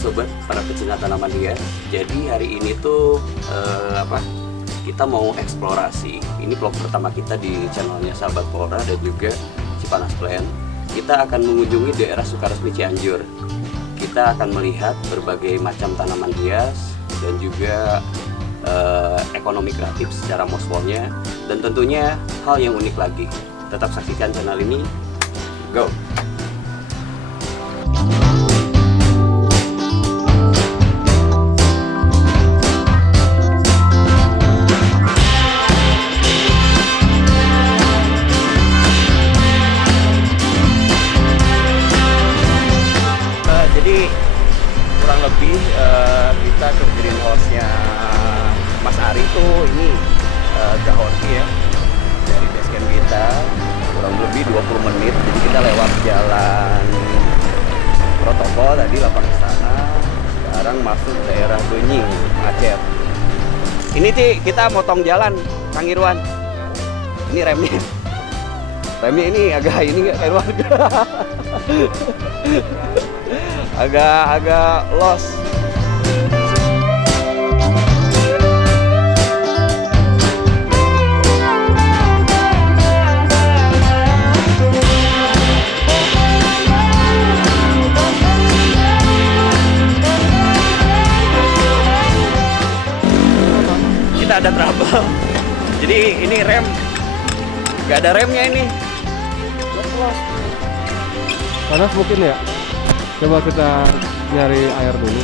sobat para pecinta tanaman hias. Jadi hari ini tuh kita mau eksplorasi. Ini vlog pertama kita di channelnya Sahabat Flora dan juga Cipanas Plant. Kita akan mengunjungi daerah Sukaresmi Cianjur. Kita akan melihat berbagai macam tanaman hias dan juga ekonomi kreatif secara moswallnya, dan tentunya hal yang unik lagi. Tetap saksikan channel ini. Go! Jadi kurang lebih kita ke greenhouse-nya Mas Ari tuh ini Gahorti ya, dari basecamp kita kurang lebih 20 menit. Jadi kita lewat jalan protokol tadi, lapang istana, sekarang masuk daerah Benying, Aceh. Ini kita motong jalan, Kang Irwan. Ini remnya ini agak ini nggak kayak warga. agak los. Kita ada trouble. Jadi ini rem nggak ada remnya ini. Panas mungkin ya. Coba kita nyari air dulu.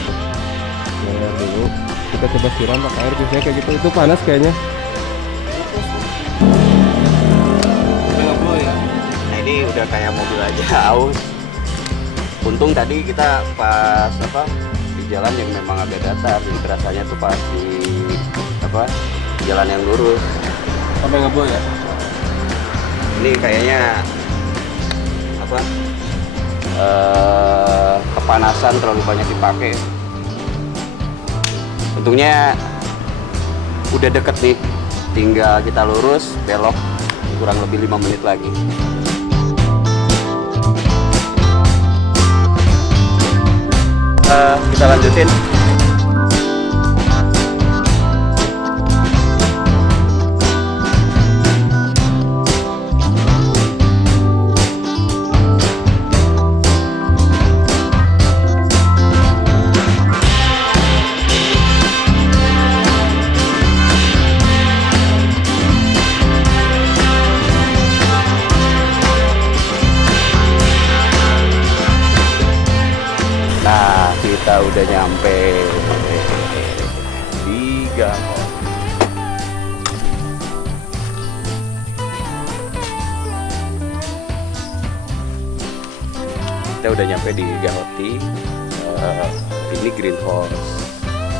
Kita coba siram pakai air, biasanya kayak gitu. Itu panas kayaknya. Ya. Nah ini udah kayak mobil aja aus. Untung tadi kita pas di jalan yang memang agak datar, jadi kerasanya tuh pas di jalan yang lurus. Sampai ngebul ya. Ini kayaknya kepanasan terlalu banyak dipakai. Untungnya udah deket nih, tinggal kita lurus belok kurang lebih 5 menit lagi. Kita lanjutin. Nah, kita udah nyampe di Gahorti. Kita udah nyampe di Gahorti. Ini greenhouse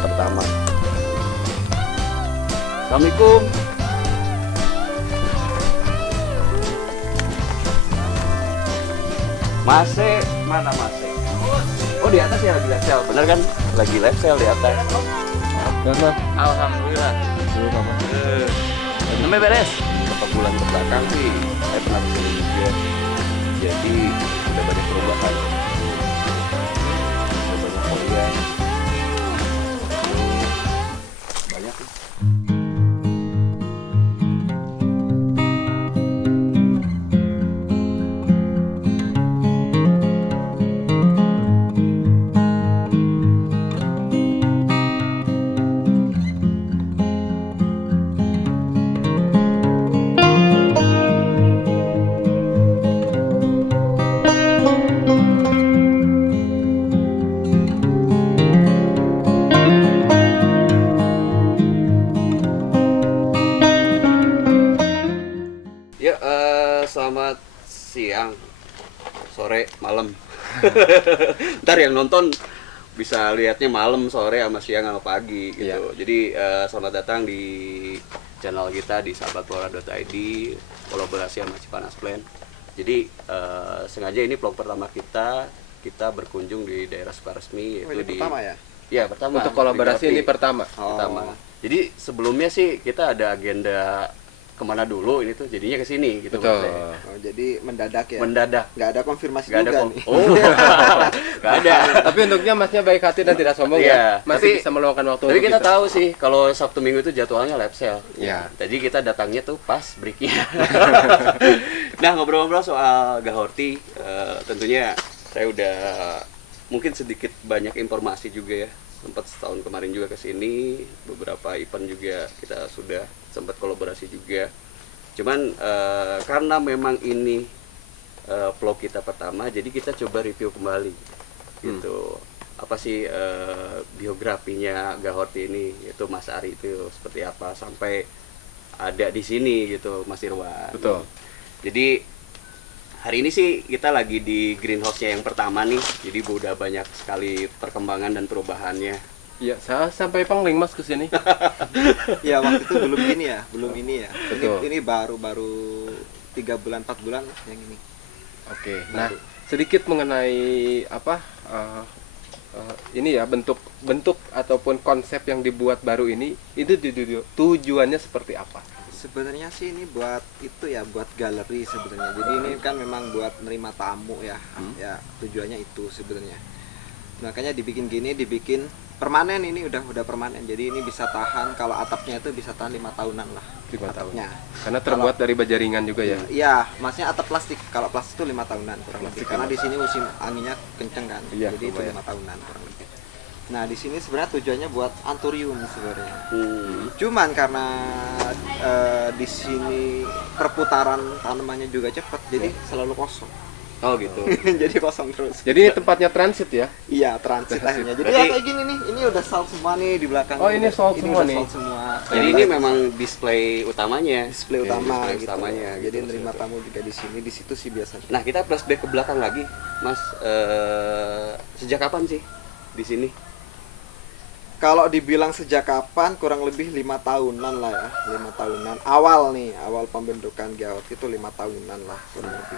pertama. Assalamualaikum. Mana Mase? Oh di atas ya lagi live sale, bener kan? Lagi live sale di atas. Karena Alhamdulillah. dulu apa? Namanya beres. Beberapa bulan ke belakang sih, saya pernah kesini juga. Jadi udah banyak perubahan. Udah banyak folian. Banyak sih. Selamat siang, sore, malam. Ntar yang nonton bisa lihatnya malam, sore, sama siang, sama pagi gitu. Iya. Jadi selamat datang di channel kita di sahabatflora.id, kolaborasi sama Cipanas Plant. Jadi sengaja ini vlog pertama kita berkunjung di daerah Sukaresmi, yaitu di pertama ya? Iya, pertama. Untuk kolaborasi ini pertama. Pertama. Jadi sebelumnya sih kita ada agenda kemana dulu ini tuh jadinya ke sini gitu. Betul. maksudnya. Oh, jadi mendadak ya. Mendadak. Nggak ada konfirmasi Nggak ada juga kom- nih. Oh, nggak ada. Tapi untuknya masnya baik hati dan tidak sombong Iya, ya. Masih tapi- bisa meluangkan waktu Tapi untuk kita tahu sih kalau Sabtu Minggu itu jadwalnya lab sale. Iya. Jadi kita datangnya tuh pas breaknya. Nah, ngobrol-ngobrol soal Gahorti, tentunya saya udah mungkin sedikit banyak informasi juga ya. Sempat setahun kemarin juga ke sini, beberapa event juga kita sudah sempat kolaborasi juga. Cuman karena memang ini vlog kita pertama, jadi kita coba review kembali gitu. Apa sih biografinya Gahorti ini, itu Mas Ari itu seperti apa sampai ada di sini gitu, Mas Irwan. Betul. Jadi hari ini sih kita lagi di greenhouse-nya yang pertama nih. Jadi udah banyak sekali perkembangan dan perubahannya. Iya, saya sampai pangling Mas ke sini. Ya waktu itu belum ini ya, belum ini ya. Betul. Ini baru 3 bulan 4 bulan lah yang ini. Oke. Nah, sedikit mengenai apa ini ya bentuk ataupun konsep yang dibuat baru ini itu tujuannya seperti apa? Sebenarnya sih ini buat itu ya, buat galeri sebenarnya. Jadi ini kan memang buat nerima tamu ya. Ya tujuannya itu sebenarnya. Makanya dibikin gini, dibikin permanen, ini udah permanen. Jadi ini bisa tahan, kalau atapnya itu bisa tahan 5 tahunan lah. 5 tahun. Atapnya. Karena terbuat dari baja ringan juga ya. Iya, maksudnya atap plastik. Kalau plastik itu 5 tahunan kurang lebih. Plastik Karena 5 di sini musim anginnya kenceng kan. Iya, Jadi itu lumayan. 5 tahunan kurang lebih. Nah, di sini sebenarnya tujuannya buat anturium sebenarnya. Cuman karena di sini perputaran tanamannya juga cepat, jadi selalu kosong. Oh gitu. Jadi kosong terus. Jadi ini tempatnya transit ya. Iya, transit akhirnya. Jadi Berarti- ya kayak gini nih. Ini udah sold semua nih di belakang. Oh, ini sold semua udah nih. sold semua. Jadi ini memang display utamanya. display Oke, utama display gitu. utamanya Jadi gitu, nerima maksudnya. tamu juga di sini, di situ sih biasanya. Nah, kita flashback ke belakang lagi, Mas. Sejak kapan sih di sini? Kalau dibilang sejak kapan, kurang lebih 5 tahunan lah ya, 5 tahunan. Awal pembentukan Gahorti itu 5 tahunan lah kurang lebih.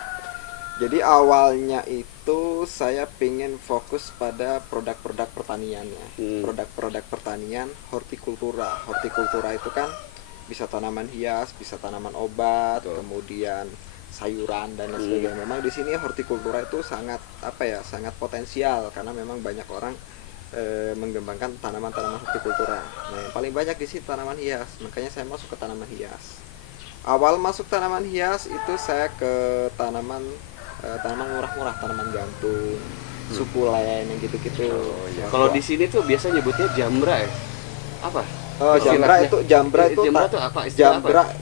Jadi awalnya itu saya pengen fokus pada produk-produk pertaniannya, produk-produk pertanian, hortikultura. Hortikultura itu kan bisa tanaman hias, bisa tanaman obat, Betul. kemudian sayuran dan lain sebagainya. Memang di sini hortikultura itu sangat sangat potensial karena memang banyak orang mengembangkan tanaman-tanaman hortikultura. Nah, yang paling banyak di sini tanaman hias, makanya saya masuk ke tanaman hias. Awal masuk tanaman hias itu saya ke tanaman murah-murah, tanaman gantung, sukulen yang gitu-gitu. Kalau di sini tuh biasa nyebutnya jambra ya? Apa? Jambra itu Jambra tuh apa? Istilah apa?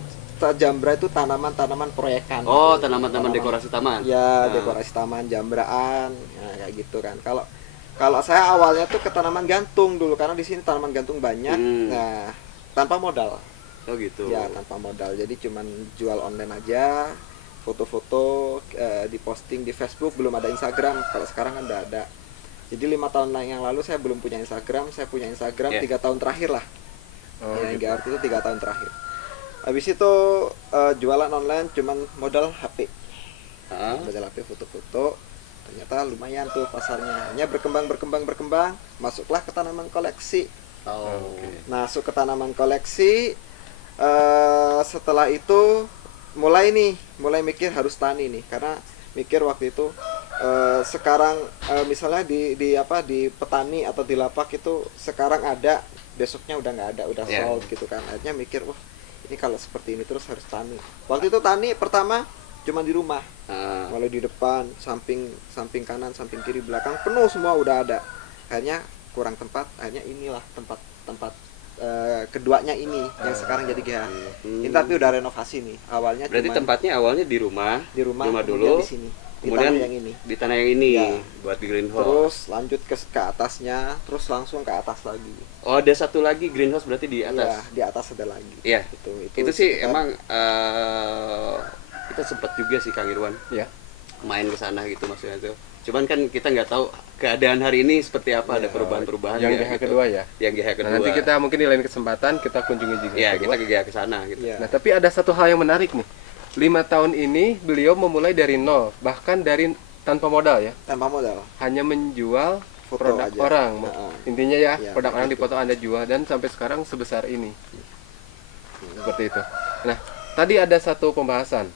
Jambra itu tanaman-tanaman proyekan. Oh, tanaman-tanaman dekorasi taman. Ya, Nah. dekorasi taman, jambraan, ya, kayak gitu kan. Kalau saya awalnya tuh ke tanaman gantung dulu karena di sini tanaman gantung banyak. Nah, tanpa modal. Oh gitu. Ya, tanpa modal. Jadi cuman jual online aja, foto-foto diposting di Facebook, belum ada Instagram. Kalau sekarang kan udah ada. Jadi 5 tahun yang lalu saya belum punya Instagram, saya punya Instagram 3 tahun terakhir lah. Oh, Yang gitu. Gahorti itu 3 tahun terakhir. Habis itu jualan online cuman modal HP. Modal HP foto-foto. Ternyata lumayan tuh pasarnya. Hanya berkembang, masuklah ke tanaman koleksi. Oh. Masuk ke tanaman koleksi. Setelah itu mulai mikir harus tani nih, karena mikir waktu itu sekarang misalnya di petani atau di lapak itu sekarang ada, besoknya udah nggak ada, udah sold gitu kan. Akhirnya mikir, wah ini kalau seperti ini terus harus tani. Waktu itu tani pertama cuma di rumah, mulai di depan, samping kanan, samping kiri, belakang penuh semua udah ada. Akhirnya kurang tempat, akhirnya inilah tempat keduanya ini yang sekarang jadi GH. Ini tapi udah renovasi nih. Awalnya Berarti tempatnya awalnya di rumah dulu, di sini. kemudian di tanah yang ini. Ya. buat di greenhouse. Terus lanjut ke atasnya, terus langsung ke atas lagi. Oh, ada satu lagi greenhouse berarti di atas. Iya, di atas ada lagi. Iya. Itu sih sekitar- emang kita sempat juga sih Kang Irwan Ya. main ke sana gitu maksudnya tuh. Cuman kan kita nggak tahu keadaan hari ini seperti apa, ada perubahan-perubahan Yang nggak GH gitu. kedua ya. Yang GH kedua. Nah, nanti kita mungkin di lain kesempatan kita kunjungi juga. ya kita ke sana gitu. Iya. Nah, tapi ada satu hal yang menarik nih. 5 tahun ini beliau memulai dari nol, bahkan dari tanpa modal ya. Tanpa modal. Hanya menjual Foto produk aja. orang. Intinya ya, Ya, produk orang di betul. foto Anda jual dan sampai sekarang sebesar ini. Seperti itu. Nah, tadi ada satu pembahasan.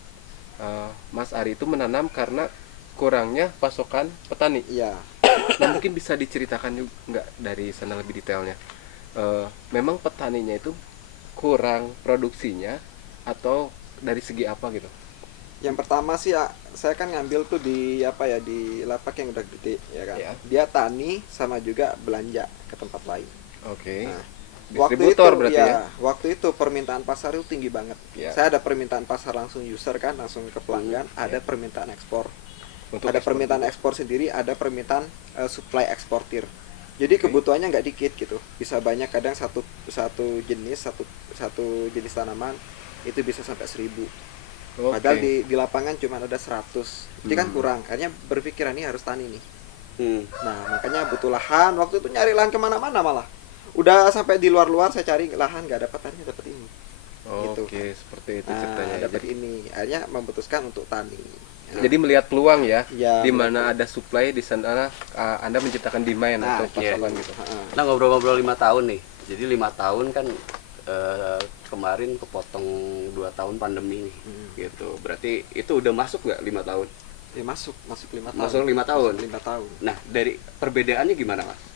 Mas Ari itu menanam karena kurangnya pasokan petani. Iya. Nah, mungkin bisa diceritakan juga nggak dari sana lebih detailnya. Memang petaninya itu kurang produksinya atau dari segi apa gitu? Yang pertama sih ya, saya kan ngambil tuh di apa ya, di lapak yang udah gede ya kan. Ya. Dia tani sama juga belanja ke tempat lain. Oke. Nah, Distributor berarti ya? Waktu itu permintaan pasar itu tinggi banget. Ya. Saya ada permintaan pasar langsung user kan, langsung ke pelanggan, ada permintaan ekspor. Untuk Ada ekspor permintaan juga. ekspor sendiri, ada permintaan supply eksportir. Jadi kebutuhannya nggak dikit gitu. Bisa banyak, kadang satu jenis tanaman itu bisa sampai 1.000. Oke. Padahal di lapangan cuma ada 100. Jadi kan kurang. Akhirnya berpikiran ini harus tani nih. Nah, makanya butuh lahan. Waktu itu nyari lahan kemana-mana malah. Udah sampai di luar-luar saya cari lahan, nggak dapat, tani dapat ini. Gitu. Oke, seperti itu Nah, ceritanya. ya. dapat ini. Akhirnya memutuskan untuk tani. Nah, Jadi melihat peluang ya, Ya, di mana ada supply di sana Anda menciptakan demand Nah, atau iya. pasokan gitu. Nah, ngobrol-ngobrol 5 tahun nih. Jadi 5 tahun kan kemarin kepotong 2 tahun pandemi nih. Gitu. Berarti itu udah masuk nggak 5 tahun? Ya, masuk 5 tahun. Masuk 5 tahun. Masuk 5 tahun. Nah, dari perbedaannya gimana, Mas?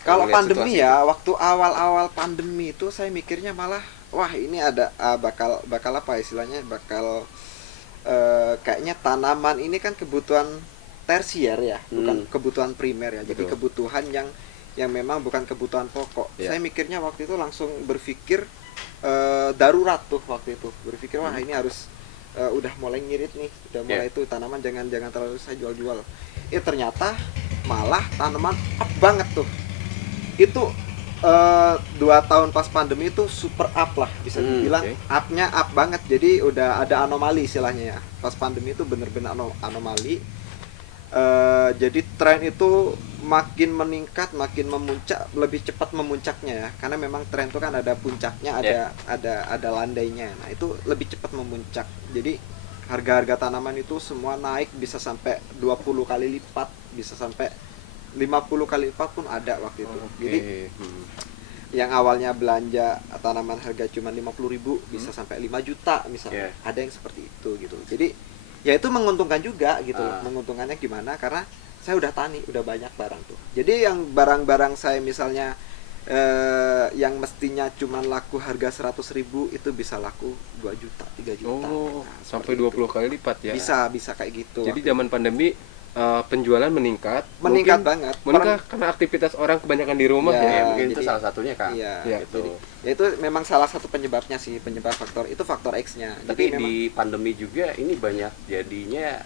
Kalau Melihat pandemi situasi. ya, waktu awal-awal pandemi itu saya mikirnya malah, wah ini ada bakal apa istilahnya, bakal kayaknya tanaman ini kan kebutuhan tersier ya, bukan kebutuhan primer ya. Jadi Betul. kebutuhan yang memang bukan kebutuhan pokok. Ya. Saya mikirnya waktu itu langsung berpikir darurat tuh waktu itu. Berpikir wah ini harus udah mulai ngirit nih, udah mulai itu tanaman jangan terlalu saya jual-jual. Ternyata malah tanaman up banget tuh. Itu 2 tahun pas pandemi itu super up lah, bisa dibilang oke. upnya up banget. Jadi udah ada anomali istilahnya ya. Pas pandemi itu bener-bener anomali. Jadi tren itu makin meningkat, makin memuncak, lebih cepat memuncaknya ya. Karena memang tren itu kan ada puncaknya, ada landainya. Nah, itu lebih cepat memuncak. Jadi harga-harga tanaman itu semua naik, bisa sampai 20 kali lipat, bisa sampai 50 kali lipat pun ada waktu itu. Oke. Jadi yang awalnya belanja tanaman harga cuma 50.000 bisa sampai 5 juta misalnya. Ada yang seperti itu gitu. Jadi ya itu menguntungkan juga gitu loh. Menguntungkannya gimana? Karena saya udah tani, udah banyak barang tuh. Jadi yang barang-barang saya misalnya yang mestinya cuma laku harga 100.000 itu bisa laku 2 juta, 3 juta. Oh, Nah, sampai seperti 20 itu. kali lipat ya. Bisa kayak gitu. Jadi waktu zaman pandemi penjualan meningkat. meningkat Mungkin banget. meningkat karena aktivitas orang kebanyakan di rumah Ya, ya. Ya, mungkin itu jadi- salah satunya, Kak. Iya, Ya, gitu. jadi ya itu memang salah satu penyebabnya sih, penyebab faktor itu faktor X-nya. Tapi Jadi memang di pandemi juga ini banyak jadinya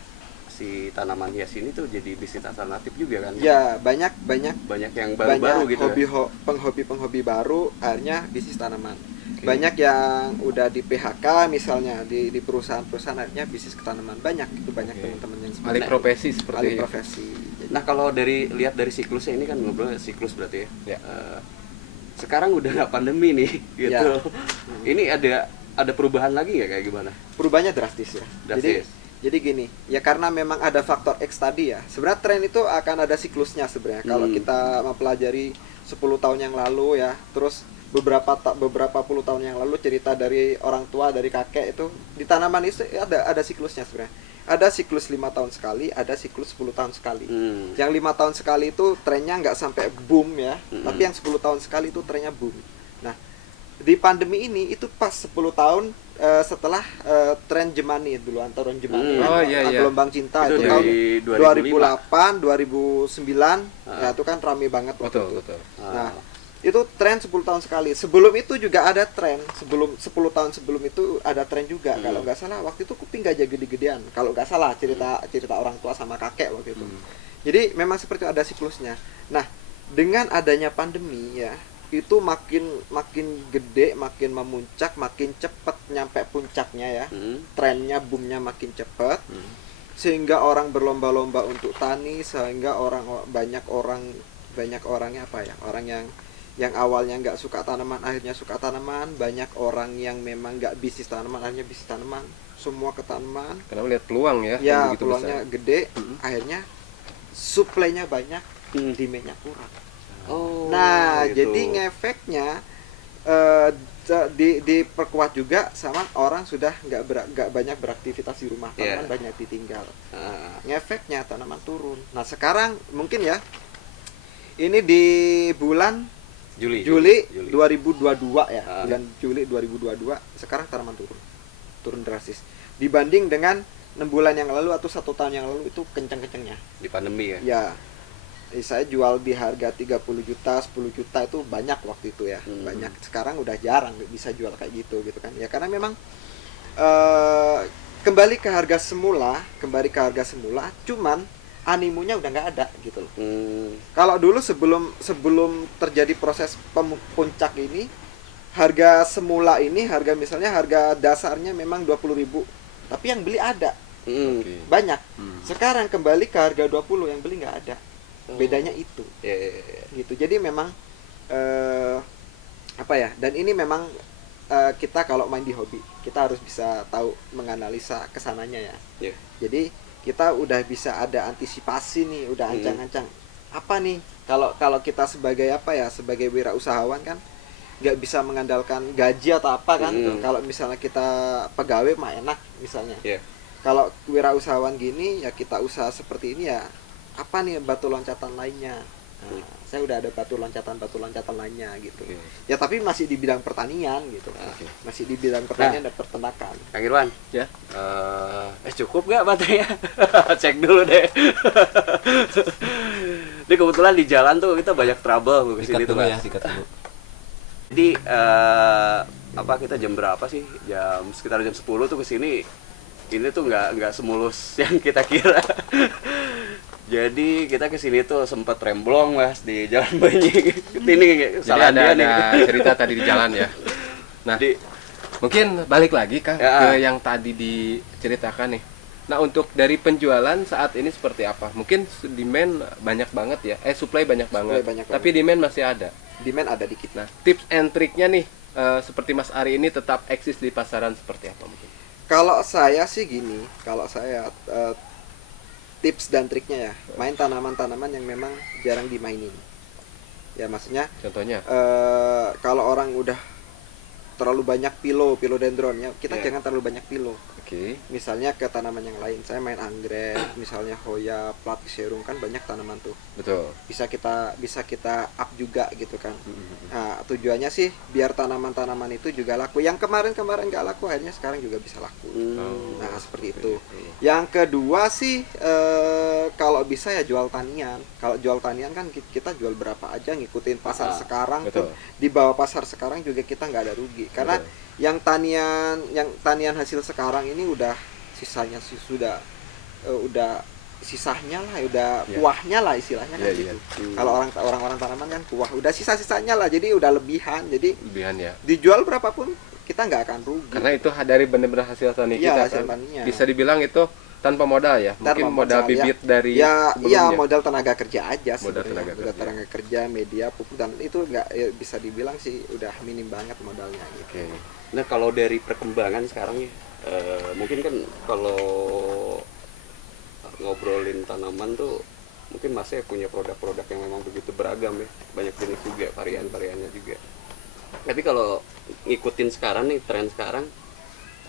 si tanaman hias ini tuh jadi bisnis alternatif juga kan? ya banyak Yang baru-baru gitu. penghobi baru akhirnya bisnis tanaman. Banyak yang udah di PHK misalnya di perusahaan-perusahaan akhirnya bisnis tanaman. Banyak itu banyak teman-teman yang seperti Alih itu. profesi seperti Alih itu. profesi. Jadi, Nah, kalau lihat dari siklusnya ini kan ngobrol siklus berarti ya. Ya. Sekarang udah nggak pandemi nih gitu. Ya. Ini ada perubahan lagi nggak kayak gimana? perubahannya drastis ya. Drastis. Jadi gini, ya karena memang ada faktor X tadi ya. Sebenarnya tren itu akan ada siklusnya sebenarnya. Kalau kita mempelajari 10 tahun yang lalu ya, terus beberapa puluh tahun yang lalu cerita dari orang tua, dari kakek itu di tanaman itu ada siklusnya sebenarnya. Ada siklus 5 tahun sekali, ada siklus 10 tahun sekali. Yang 5 tahun sekali itu trennya nggak sampai boom ya, tapi yang 10 tahun sekali itu trennya boom. Nah, di pandemi ini itu pas 10 tahun setelah tren Jemani dulu, Antaron Jemani, Oh, iya, iya. gelombang cinta Itu itu dari tahun 2005. 2008, 2009 ya itu kan ramai banget waktu Betul, itu. betul. Nah, itu tren 10 tahun sekali. Sebelum itu juga ada tren. Sebelum 10 tahun sebelum itu ada tren juga. Kalau nggak salah waktu itu kuping gajah gede-gedean. Kalau nggak salah cerita orang tua sama kakek waktu itu. Jadi memang seperti itu, ada siklusnya. Nah, dengan adanya pandemi ya, itu makin gede, makin memuncak, makin cepat nyampe puncaknya ya. Trennya boomnya makin cepat. Sehingga orang berlomba-lomba untuk tani, sehingga banyak orangnya apa ya? Orang yang awalnya nggak suka tanaman akhirnya suka tanaman, banyak orang yang memang nggak bisnis tanaman akhirnya bisnis tanaman, semua ke tanaman. Karena melihat peluang ya, yang Ya begitu peluangnya besar. gede, akhirnya suplainya banyak, demandnya kurang. Oh, Nah gitu. jadi ngefeknya diperkuat juga sama orang sudah nggak banyak beraktivitas di rumah, Iya. tanaman banyak ditinggal. Ah, Ngefeknya tanaman turun. Nah sekarang mungkin ya ini di bulan Juli 2022 ya, Ah. bulan Juli 2022 sekarang tanaman turun drastis dibanding dengan 6 bulan yang lalu atau 1 tahun yang lalu itu kencang-kencangnya. di pandemi ya. Ya, saya jual di harga 30 juta, 10 juta itu banyak waktu itu ya. Banyak. Sekarang udah jarang bisa jual kayak gitu kan. Ya karena memang kembali ke harga semula, cuman animonya udah nggak ada gitu loh. Kalau dulu sebelum terjadi proses puncak ini, harga semula ini, harga dasarnya memang 20.000, tapi yang beli ada Oke. banyak. Sekarang kembali ke harga 20, yang beli nggak ada. Bedanya itu Ya. gitu. Jadi memang apa ya, dan ini memang kita kalau main di hobi kita harus bisa tahu menganalisa kesananya ya. Ya. Jadi kita udah bisa ada antisipasi nih, udah ancang-ancang apa nih kalau kita sebagai sebagai wirausahawan kan nggak bisa mengandalkan gaji atau apa kan. Kalau misalnya kita pegawai mah enak misalnya. Ya. Kalau wirausahawan gini ya, kita usaha seperti ini ya, apa nih batu loncatan lainnya. Nah, saya udah ada batu loncatan lainnya gitu. Oke. Ya tapi masih di bidang pertanian gitu. Oke. Masih di bidang pertanian dan peternakan. Kang Irwan, Ya. Cukup nggak baterainya? Cek dulu deh. Ini kebetulan di jalan tuh kita banyak trouble ke sini tuh, Mas. dikat dulu. Jadi kita jam berapa sih? Sekitar jam 10 tuh ke sini. Ini tuh nggak semulus yang kita kira. Jadi kita ke sini tuh sempat remblong, Mas, di Jalan Banyi. Ini Jadi salah dia ada nih. cerita tadi di jalan ya. Nah, Di mungkin balik lagi Kang Ya. ke yang tadi diceritakan nih. Nah, untuk dari penjualan saat ini seperti apa? Mungkin demand banyak banget ya. Supply banyak banget. banyak Tapi demand masih ada. Demand ada dikit. Nah, tips and triknya nih seperti Mas Ari ini tetap eksis di pasaran seperti apa mungkin? Kalau saya sih gini, tips dan triknya ya, main tanaman-tanaman yang memang jarang dimainin. Ya maksudnya Contohnya? kalau orang udah terlalu banyak philodendron ya, kita Yeah. jangan terlalu banyak philo. Oke. Misalnya ke tanaman yang lain, saya main anggrek, misalnya hoya, platyserum, kan banyak tanaman tuh. Betul. Bisa kita up juga gitu kan. Nah, tujuannya sih biar tanaman-tanaman itu juga laku. Yang kemarin nggak laku, akhirnya sekarang juga bisa laku. Nah, seperti itu. Yang kedua sih kalau bisa ya jual tanian. Kalau jual tanian kan kita jual berapa aja, ngikutin pasar sekarang tuh. Betul. Di bawah pasar sekarang juga kita nggak ada rugi. Karena Betul. yang tanian hasil sekarang ini udah sisanya sih sudah sisanya lah, udah Ya. kuahnya lah istilahnya kan Ya, gitu. ya. Kalau orang tanaman kan kuah, udah sisa-sisanya lah, jadi udah lebihan. Jadi Lebihan ya. dijual berapapun kita nggak akan rugi. Karena itu dari benar-benar hasil tani Iya, kita hasil kan. taninya. Bisa dibilang itu tanpa modal ya. Mungkin Tanpa modal modal, bibit ya. dari Iya, sebelumnya. modal tenaga kerja aja sih. Modal tenaga kerja. tenaga kerja, media, pupuk, dan itu nggak bisa dibilang sih udah minim banget modalnya gitu. Oke. Nah, kalau dari perkembangan sekarang ya, mungkin kan kalau ngobrolin tanaman tuh mungkin Mas punya produk-produk yang memang begitu beragam ya, banyak jenis juga, varian-variannya juga. Tapi kalau ngikutin sekarang nih, tren sekarang,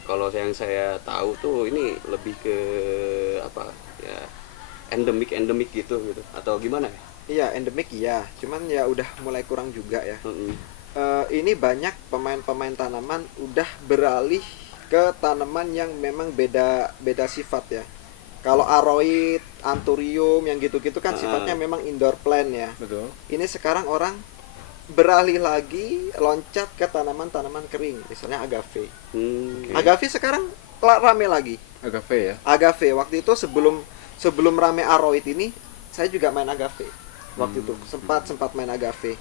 kalau yang saya tahu tuh ini lebih ke apa ya, endemik gitu atau gimana ya? Iya, endemik iya, cuman ya udah mulai kurang juga ya. Mm-mm. Ini banyak pemain tanaman udah beralih ke tanaman yang memang beda sifat ya. Kalau aroid, anthurium yang gitu-gitu kan sifatnya memang indoor plant ya. Betul. Ini sekarang orang beralih lagi, loncat ke tanaman-tanaman kering, misalnya agave. Oke. Agave sekarang rame lagi. Agave ya. Agave waktu itu sebelum rame aroid ini, saya juga main agave. Waktu itu sempat main agave.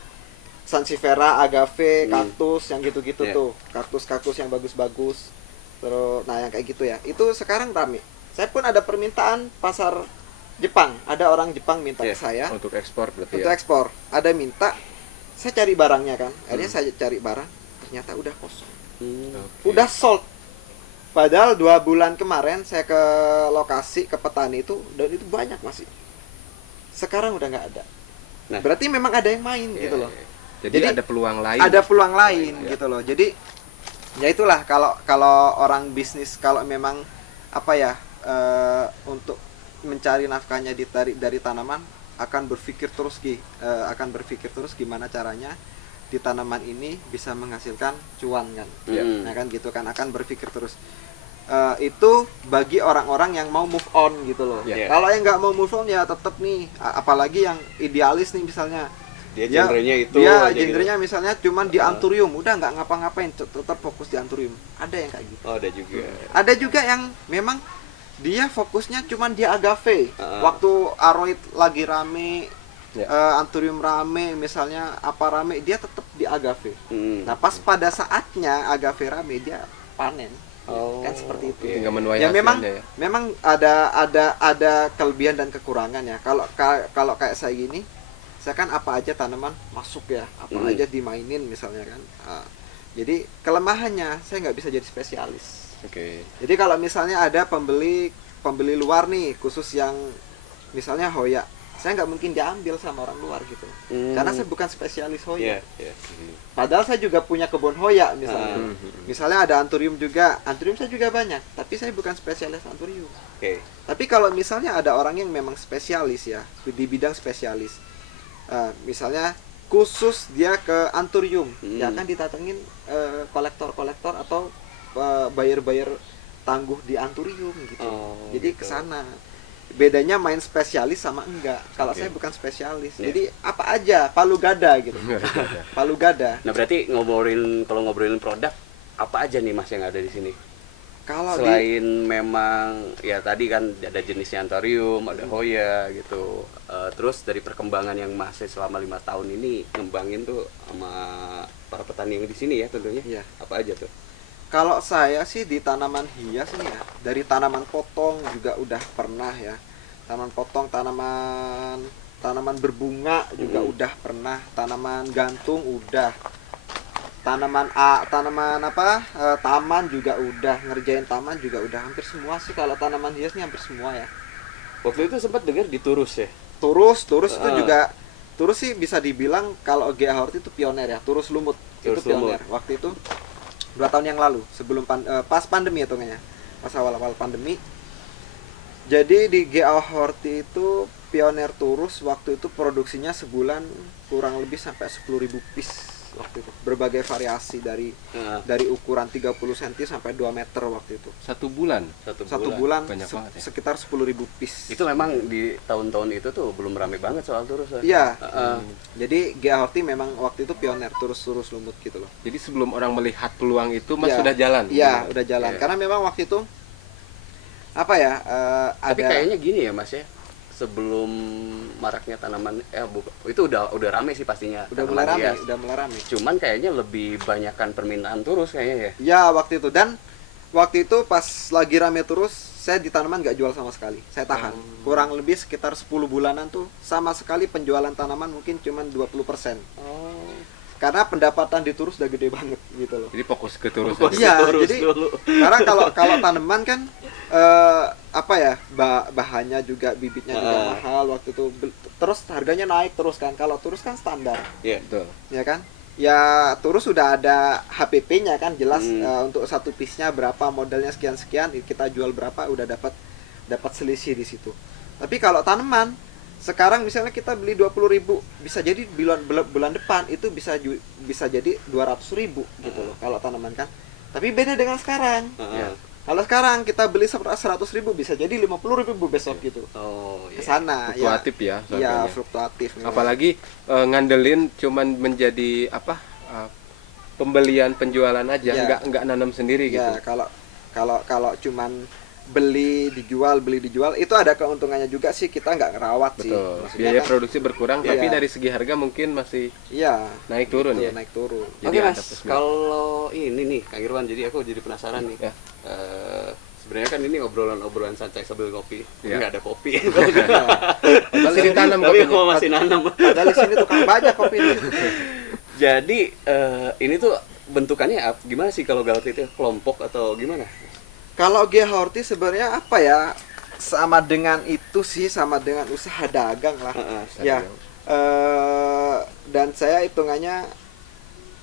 Sansevieria, agave, kaktus yang gitu-gitu Yeah. tuh. Kaktus yang bagus-bagus. Terus nah yang kayak gitu ya. Itu sekarang rame. Saya pun ada permintaan pasar Jepang. Ada orang Jepang minta ke saya Untuk ekspor berarti untuk ya. ekspor. Ada minta, saya cari barangnya kan. Akhirnya saya cari barang, ternyata udah kosong. Oke. Udah sold. Padahal 2 bulan kemarin saya ke lokasi, ke petani itu, dan itu banyak masih. Sekarang udah nggak ada. Nah. Berarti memang ada yang main Iya, gitu loh. iya. Jadi ada peluang lain. Ada peluang lain Ya. gitu loh. Jadi ya itulah kalau orang bisnis kalau memang apa ya untuk mencari nafkahnya dari tanaman akan berpikir terus gimana caranya di tanaman ini bisa menghasilkan cuan kan. Mm. Nah kan gitu kan akan berpikir terus. Itu bagi orang-orang yang mau move on gitu loh. Yeah. Kalau yang nggak mau move on ya tetap nih, apalagi yang idealis nih misalnya. Dia genrenya itu Dia aja gitu. genrenya misalnya cuman di anthurium, udah nggak ngapa-ngapain, tetap fokus di anthurium. Ada yang kayak gitu. Oh, ada juga. Ada juga yang memang dia fokusnya cuman di agave. Waktu aroid lagi rame, Ya. anthurium rame, misalnya apa rame, dia tetap di agave. Mm. Nah pas pada saatnya agave rame dia panen. Oh, Kan seperti itu. oke. Tinggal menuai Ya memang hasilnya ya. memang ada kelebihan dan kekurangan ya. Kalau kayak saya gini, saya kan apa aja tanaman masuk ya, apa aja dimainin misalnya kan. Jadi kelemahannya saya nggak bisa jadi spesialis. Oke. Jadi kalau misalnya ada pembeli luar nih khusus yang misalnya Hoya, saya nggak mungkin diambil sama orang luar gitu. Karena saya bukan spesialis Hoya. Iya, iya. Padahal saya juga punya kebun Hoya misalnya. Hmm. Misalnya ada anthurium juga. Anthurium saya juga banyak, tapi saya bukan spesialis anthurium. Oke. Tapi kalau misalnya ada orang yang memang spesialis ya, di bidang spesialis. Misalnya khusus dia ke anthurium, ya kan didatengin kolektor-kolektor atau buyer-buyer tangguh di anthurium gitu. Oh, Jadi gitu. kesana. Bedanya main spesialis sama enggak. Kalau Oke. saya bukan spesialis. Iya. Jadi apa aja, palu gada gitu. Palu gada. Nah, berarti kalau ngobrolin produk, apa aja nih Mas yang ada di sini? Kalau di Selain memang ya tadi kan ada jenisnya anthurium, ada Hoya gitu. Terus dari perkembangan yang masih selama 5 tahun ini ngembangin tuh sama para petani yang di sini ya tentunya. Iya. Apa aja tuh? Kalau saya sih di tanaman hias nih ya, dari tanaman potong juga udah pernah ya. Tanaman potong, tanaman berbunga juga udah pernah, tanaman gantung udah. Taman juga udah, ngerjain taman juga udah, hampir semua sih kalau tanaman hias nih hampir semua ya. Waktu itu sempat dengar di Turus ya. Turus itu juga Turus sih bisa dibilang kalau GA Horti itu pioner ya, Turus lumut itu Turus pioner. Waktu itu 2 tahun yang lalu sebelum pas pandemi hitungannya, pas awal-awal pandemi. Jadi di GA Horti itu pioner Turus waktu itu produksinya sebulan kurang lebih sampai 10.000 piece waktu itu. Berbagai variasi dari ukuran 30 cm sampai 2 meter waktu itu. Satu bulan. Satu bulan Banyak banget ya. sekitar 10.000 piece. Itu memang di tahun-tahun itu tuh belum rame banget soal Turus. Ya? Iya. Heeh. Jadi GA Horti memang waktu itu pioner turus lumut gitu loh. Jadi sebelum orang melihat peluang itu Mas Iya. sudah jalan. Iya, udah jalan. Iya. Karena memang waktu itu apa ya? Tapi Ada kayaknya gini ya Mas ya. Sebelum maraknya tanaman itu udah rame sih pastinya. udah tanaman mulai rame, hias. udah mulai rame. Cuman kayaknya lebih banyakkan permintaan Turus kayaknya ya. Ya, waktu itu dan waktu itu pas lagi rame terus, saya di tanaman nggak jual sama sekali. Saya tahan. Kurang lebih sekitar 10 bulanan tuh sama sekali penjualan tanaman mungkin cuma 20%. Karena pendapatan di Turus udah gede banget gitu loh. Jadi fokus ke Turus. Fokus aja. Iya, Turus jadi dulu. karena kalau tanaman kan apa ya, bahannya juga, bibitnya juga mahal waktu itu. Terus harganya naik terus kan. Kalau Turus kan standar, Iya. Betul. ya kan? Ya Turus sudah ada HPP-nya kan, jelas untuk satu piece-nya berapa, modalnya sekian-sekian, kita jual berapa, udah dapat selisih di situ. Tapi kalau tanaman sekarang misalnya kita beli 20.000, bisa jadi bulan depan itu bisa jadi 200.000 gitu loh kalau tanaman kan. Tapi beda dengan sekarang. Heeh. Kalau sekarang kita beli 100.000 bisa jadi 50.000 besok gitu. Oh, iya. Kesana Fluktuatif ya. Iya, harganya. fluktuatif. memang. Apalagi ngandelin cuman menjadi apa? Pembelian penjualan aja, Ya. nggak nanam sendiri Ya, gitu. kalau cuman beli dijual itu ada keuntungannya juga sih, kita nggak ngerawat sih. Betul. Maksudnya Biaya kan, produksi berkurang, Iya. tapi dari segi harga mungkin masih iya, naik turun betul, ya. naik turun. Jadi Oke ada Mas, plus minus. kalau ini nih Kang Irwan, jadi aku jadi penasaran nih. Ya. Sebenarnya kan ini obrolan santai sambil kopi, Ya. nggak ada kopi. Masih ditanam Tapi kopinya. mau masih nanam. Padahal di sini tukang banyak kopi ini. Jadi ini tuh bentukannya gimana sih kalau Galti itu kelompok atau gimana? Kalau GA Horti sebenarnya apa ya? Sama dengan itu sih, sama dengan usaha dagang lah. Heeh. Ya, Dan saya hitungannya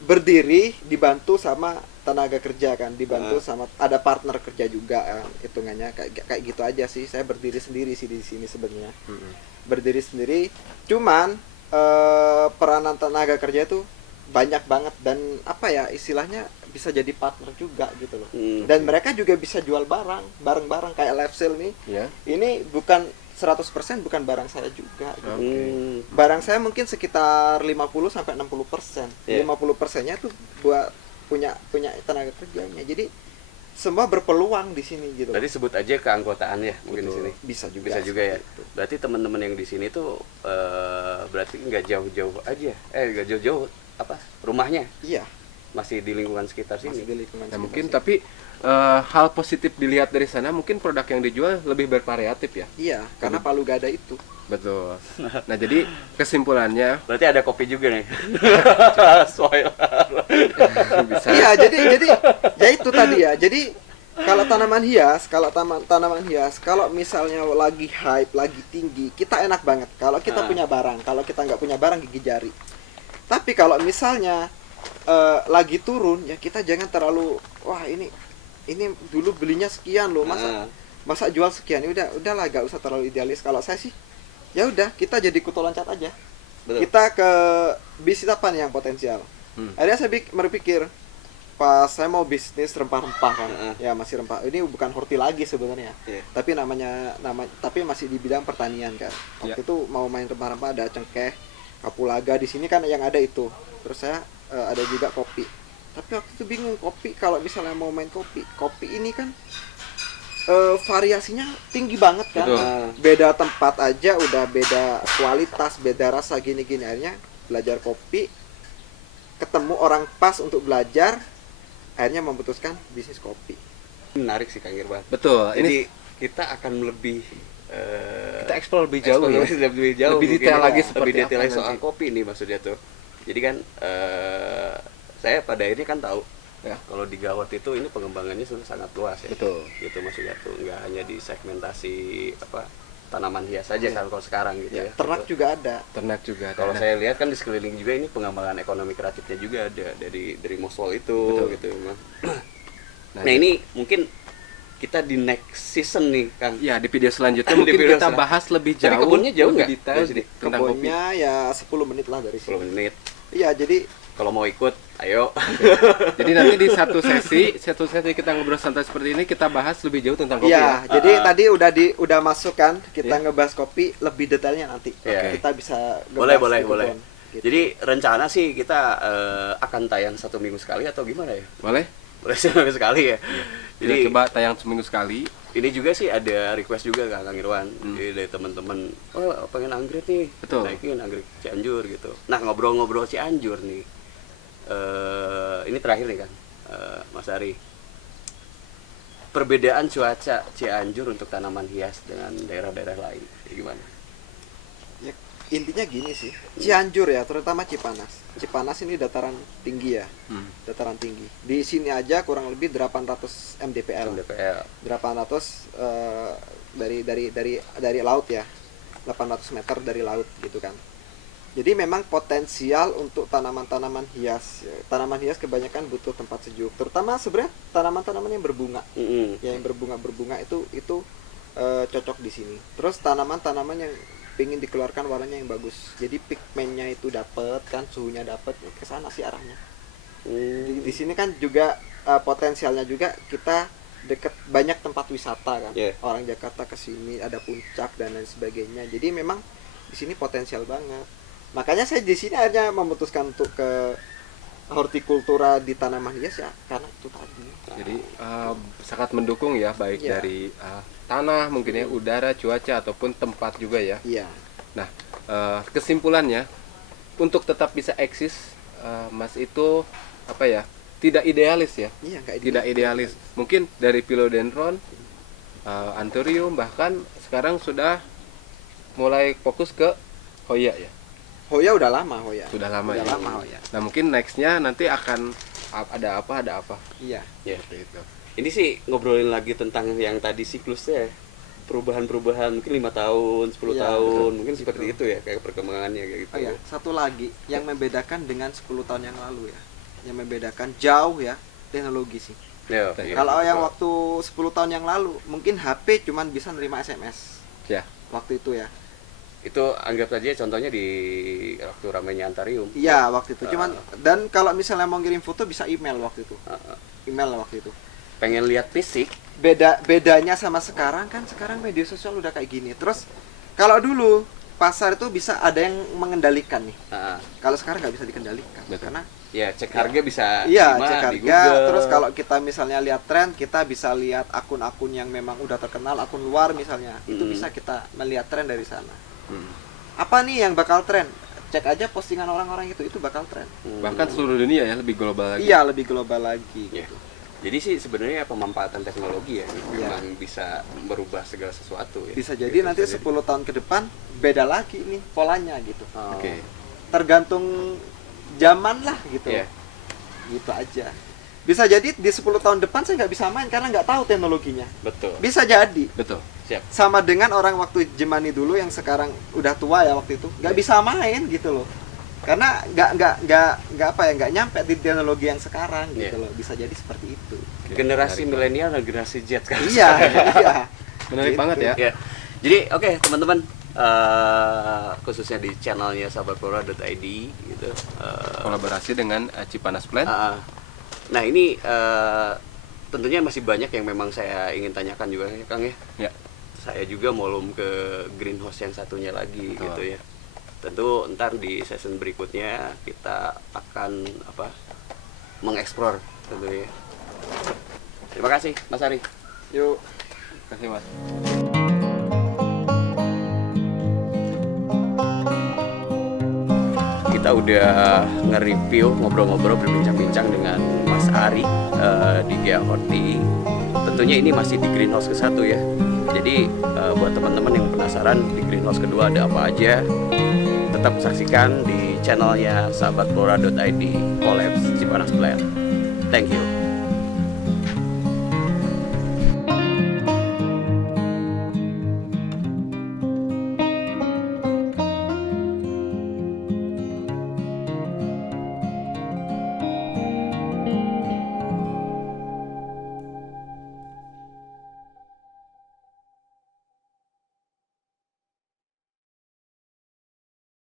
berdiri dibantu sama tenaga kerja kan, dibantu sama ada partner kerja juga kan, hitungannya kayak gitu aja sih. Saya berdiri sendiri sih di sini sebenarnya. Berdiri sendiri, cuman peranan tenaga kerja itu banyak banget, dan apa ya istilahnya bisa jadi partner juga gitu loh. Dan mereka juga bisa jual barang-barang kayak live sale nih. Ini bukan 100% bukan barang saya juga gitu. Barang saya mungkin sekitar 50 sampai 60%. 50%-nya tuh buat punya tenaga kerjanya. Jadi semua berpeluang di sini gitu. Berarti sebut aja keanggotaan ya mungkin di sini. Bisa juga. Bisa juga ya. Gitu. Berarti teman-teman yang di sini tuh berarti nggak jauh-jauh aja. Nggak jauh-jauh apa rumahnya. Iya. Masih di lingkungan sekitar sini. Masih di lingkungan Nah, sekitar mungkin sini. tapi hal positif dilihat dari sana, mungkin produk yang dijual lebih bervariatif ya. Iya, karena Palu Gada itu. Betul. Nah, jadi kesimpulannya Berarti ada kopi juga nih. Spoiler. bisa. Iya, jadi ya itu tadi ya. Jadi kalau tanaman hias, kalau misalnya lagi hype, lagi tinggi, kita enak banget. Kalau kita punya barang, kalau kita nggak punya barang gigi jari. Tapi kalau misalnya lagi turun, ya kita jangan terlalu wah ini dulu belinya sekian loh, masa jual sekian. Udahlah, gak usah terlalu idealis. Kalau saya sih ya udah, kita jadi kutu loncat aja. Betul. Kita ke bisnis apa nih yang potensial. Akhirnya saya berpikir pas saya mau bisnis rempah-rempah kan, ya masih rempah. Ini bukan horti lagi sebenarnya, tapi tapi masih di bidang pertanian kan. Waktu itu mau main rempah-rempah, ada cengkeh, kapulaga di sini kan yang ada itu. Terus saya ada juga kopi. Tapi waktu itu bingung, kopi kalau misalnya mau main kopi ini kan variasinya tinggi banget kan. Beda tempat aja udah beda kualitas, beda rasa gini-gini. Akhirnya belajar kopi, ketemu orang pas untuk belajar, akhirnya memutuskan bisnis kopi. Menarik sih Kang Irwan. Betul. Jadi kita akan lebih Kita explore lebih jauh ya. lebih jauh, Lebih detail mungkin lagi ya. seperti Lebih detail apa lagi soal nanti. kopi nih maksudnya tuh. Jadi kan saya pada ini kan tahu Ya. kalau di Gawat itu ini pengembangannya sudah sangat luas ya. Betul. Gitu maksudnya tuh, nggak hanya di segmentasi apa tanaman hias saja kan kalau sekarang gitu ya. Ternak Gitu. juga ada. Ternak juga ada. Kalau saya lihat kan di sekeliling juga ini pengembangan ekonomi kreatifnya juga ada dari Moswell itu. Betul. Gitu memang. Nah, Nah ini mungkin kita di next season nih Kang. ya di video selanjutnya Di mungkin video kita selanjutnya. bahas lebih Tapi jauh, kebunnya jauh lebih nggak detail dari sini? tentang kopi. Kebunnya ya 10 menit lah dari 10 sini. menit. Iya, jadi Kalau mau ikut, ayo. Jadi nanti di satu sesi kita ngobrol santai seperti ini, kita bahas lebih jauh tentang kopi iya, ya. jadi tadi udah masuk kan, kita Iya. ngebahas kopi lebih detailnya nanti. Iya. Kita bisa Boleh, ngebahas boleh, di boleh. kebun, gitu. Jadi rencana sih kita akan tayang 1 minggu sekali atau gimana ya? Boleh? Boleh 1 minggu sekali ya. Jadi Jadi coba tayang seminggu sekali. ini juga sih ada request juga Kang Irwan. Jadi dari teman-teman, oh pengen anggrek nih, Betul. naikin anggrek Cianjur gitu. Nah ngobrol-ngobrol Cianjur nih, ini terakhir nih kan, Mas Ari. Perbedaan cuaca Cianjur untuk tanaman hias dengan daerah-daerah lain, gimana? Ya, intinya gini sih, Cianjur ya, terutama Cipanas. Cipanas ini dataran tinggi ya, dataran tinggi. Di sini aja kurang lebih 800 mdpl. MDPL. 800 dari laut ya, 800 meter dari laut gitu kan. Jadi memang potensial untuk tanaman-tanaman hias. Tanaman hias kebanyakan butuh tempat sejuk, terutama sebenarnya tanaman-tanaman yang berbunga. Ya, yang berbunga itu cocok di sini. Terus tanaman-tanaman yang ingin dikeluarkan warnanya yang bagus, jadi pigmennya itu dapat kan, suhunya dapat, ke sana sih arahnya. Di sini kan juga potensialnya juga kita deket banyak tempat wisata kan. Yeah. Orang Jakarta ke sini, ada puncak dan lain sebagainya. Jadi memang di sini potensial banget. Makanya saya di sini akhirnya memutuskan untuk ke hortikultura di tanaman hias ya, karena itu tadi. Jadi sangat mendukung ya, baik Iya. dari tanah mungkin ya, udara, cuaca ataupun tempat juga ya. Iya. Nah, kesimpulannya untuk tetap bisa eksis, Mas itu apa ya? Tidak idealis ya. Iya, nggak Tidak idealis. Mungkin dari philodendron, anthurium, bahkan sekarang sudah mulai fokus ke Hoya ya. Hoya udah lama Hoya. Sudah lama Udah ya. lama Hoya. Nah, mungkin nextnya nanti akan ada apa. Iya. Ya. Gitu. Ini sih ngobrolin lagi tentang yang tadi siklusnya. perubahan-perubahan mungkin 5 tahun, 10 Iya, tahun, betul. mungkin seperti itu ya kayak perkembangannya kayak gitu. Oh ya, satu lagi yang membedakan dengan 10 tahun yang lalu ya. Yang membedakan jauh ya teknologi sih. Ya, iya, Kalau yang betul. waktu 10 tahun yang lalu mungkin HP cuman bisa nerima SMS Ya. waktu itu ya. Itu anggap saja contohnya di waktu ramainya Antarium. Iya, waktu itu. Cuman dan kalau misalnya mau kirim foto bisa email waktu itu. Email waktu itu. Pengen lihat fisik, Bedanya sama sekarang kan sekarang media sosial udah kayak gini. Terus kalau dulu pasar itu bisa ada yang mengendalikan nih. Kalau sekarang nggak bisa dikendalikan. Betul. Karena ya cek harga bisa iya, terima cek di harga. Google. Terus kalau kita misalnya lihat tren, kita bisa lihat akun-akun yang memang udah terkenal, akun luar misalnya. Itu bisa kita melihat tren dari sana. Apa nih yang bakal tren? Cek aja postingan orang-orang itu bakal tren. Bahkan seluruh dunia ya, lebih global lagi. Iya, lebih global lagi Iya. gitu. Jadi sih sebenarnya pemanfaatan teknologi ya Iya. memang bisa merubah segala sesuatu ya. Bisa jadi Gitu, nanti bisa 10 tahun ke depan beda lagi nih polanya gitu. Oh, Oke. Tergantung zaman lah gitu. Iya. Gitu aja. Bisa jadi di 10 tahun depan saya nggak bisa main karena nggak tahu teknologinya. Betul. Bisa jadi. Betul. Siap. Sama dengan orang waktu Jemani dulu yang sekarang udah tua ya waktu itu nggak bisa main gitu loh. Karena nggak apa ya, nggak nyampe di teknologi yang sekarang gitu Iya. loh. Bisa jadi seperti itu. Generasi Menarik milenial dan generasi Z kan. Iya, iya. Menarik Gitu. banget ya. Ya. Jadi oke teman-teman, khususnya di channelnya sahabatpora.id gitu. Kolaborasi dengan Cipanas Plant. Nah ini tentunya masih banyak yang memang saya ingin tanyakan juga ya Kang ya. Ya. Saya juga mau ke greenhouse yang satunya lagi Betul. gitu ya. Tentu ntar di season berikutnya kita akan mengeksplor tentunya. Terima kasih Mas Ari. Yuk. Terima kasih Mas. Kita udah nge-review, ngobrol-ngobrol, berbincang-bincang dengan Mas Ari di Gea Horti. Tentunya ini masih di greenhouse ke-1 ya. Jadi buat teman-teman yang penasaran di greenhouse kedua ada apa aja, tetap saksikan di channelnya sahabatflora.id Collabs Cipanas Plant. Thank you.